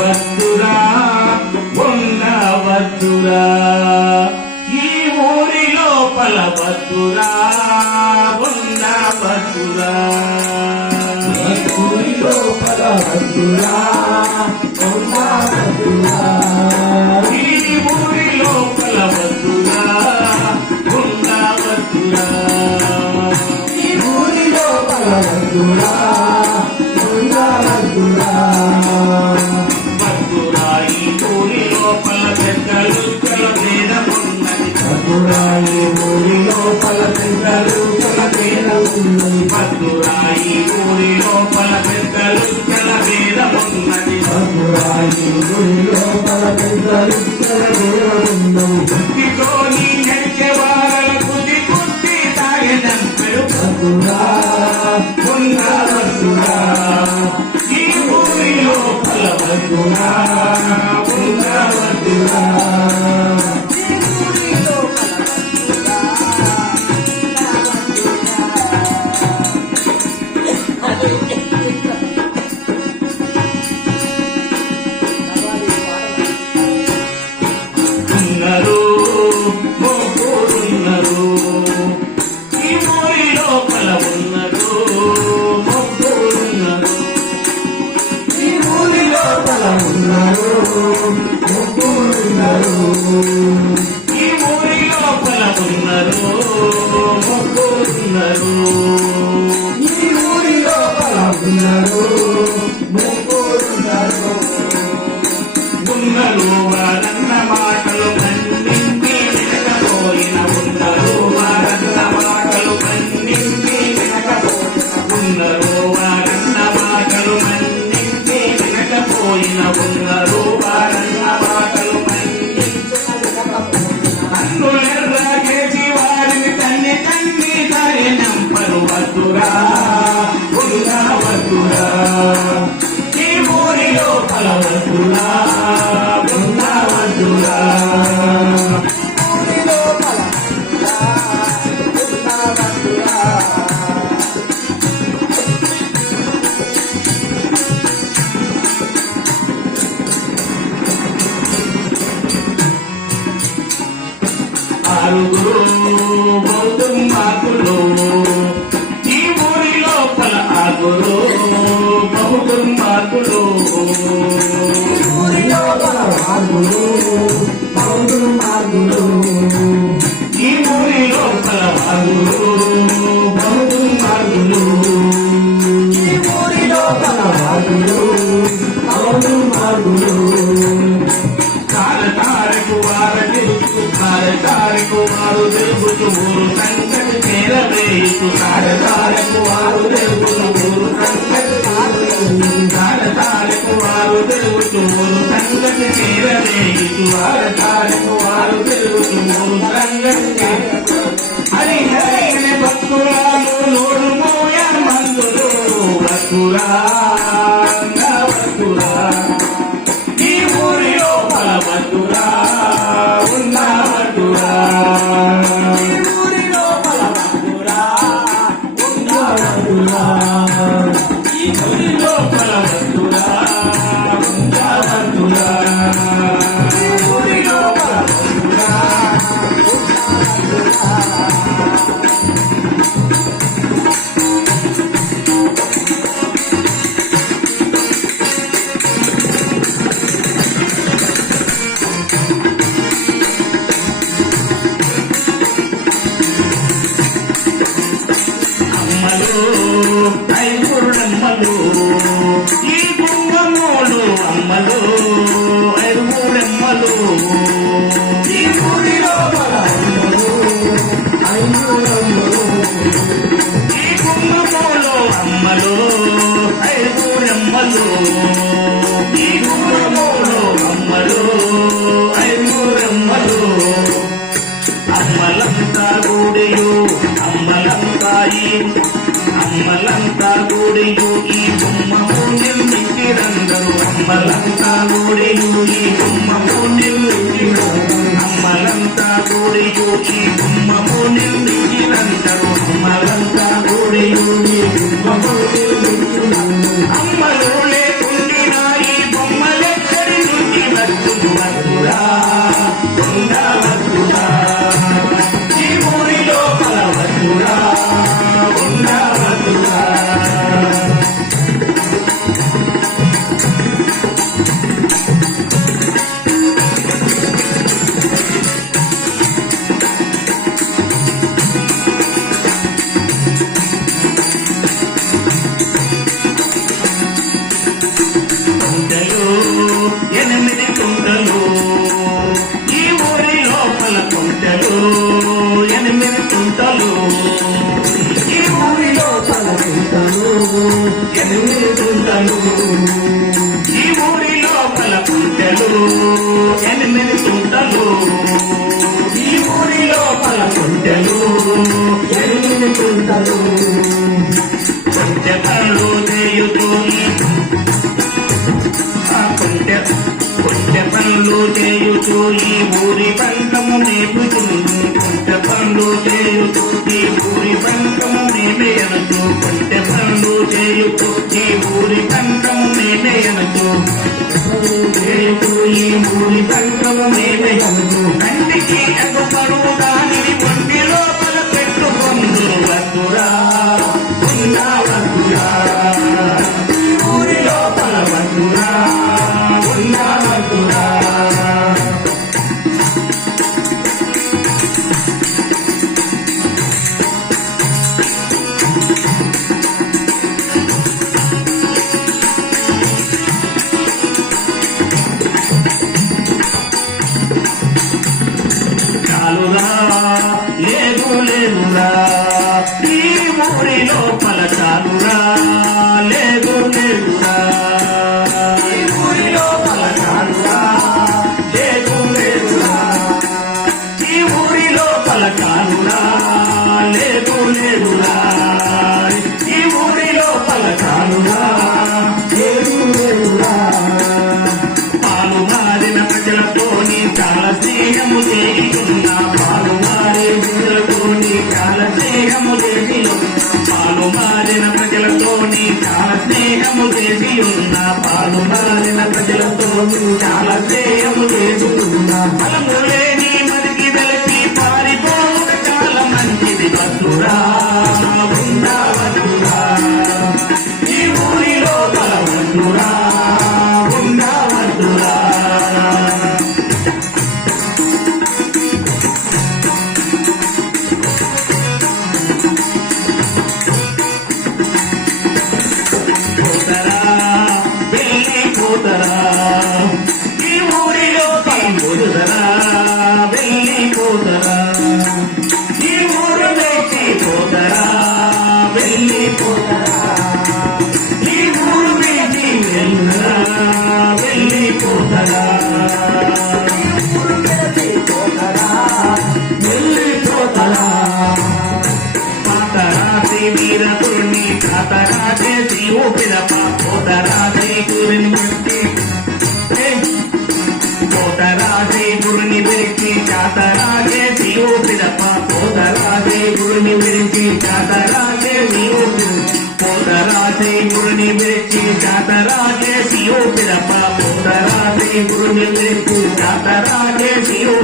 వద్దురా ఉన్న ఈ ఊరి లోపల వద్దురా ఉన్న వద్దురా ఈ ఊరి లోపల వద్దురా ఉన్నారు. ఈ ఊరి లోపల ఉన్నారు ఉన్నారు అరుగు బహుకుమాకులు ఈ ఊరి లోపల ఆగురు బహుకుమాకులు ఊరు సంగతి చేరవేకు సారదారకు వారు para தாயே அம்மல ఎనిమిది కుంటలు ఈ ఊరి లోపల కుంటలు ఎనిమిది కుంటలు ఈ ఊరి లోపల కుంటలు ఎనిమిది కుంటలు. కొంచె ఊరి తండ్రం మేమే అనుకో. ఊరి తండ్రం మేమే చాలురా లేదు లేదురా. ఈ ఊరి లోపల చాలురా లేదు లేదురా. ఈ ఊరి లోపల చాలురా లేదు లేదురా. ఈ ఊరి లోపల చాలురా లేదు లేదురా. ఈ ఊరి లోపల చాలురా పాలు మారిన ప్రజలతోని చాలా స్నేహము చేయున్న పాలు మారిన ప్రజలతోని చాలా స్నేహము చేసి ఉన్నా పాలు మారిన ప్రజలతోని చాలా స్నేహము చేసి ఉన్నా. ఫలము లేని మరికి తెలిపి పారిపోక చాలా మంచిది వద్దురా పాతరాజే శివు పోతరాజే గురిని పెట్టి. పోతరాజే గురిని విరిచి చాతరాజే శివు పోతరాజే గురిని విరిచి చాతరాజే శివు పోతరాజే గురిని విరిచి చాతరాజే శివు పోతరాజే గురిని విరిచి చాతరాజే శివు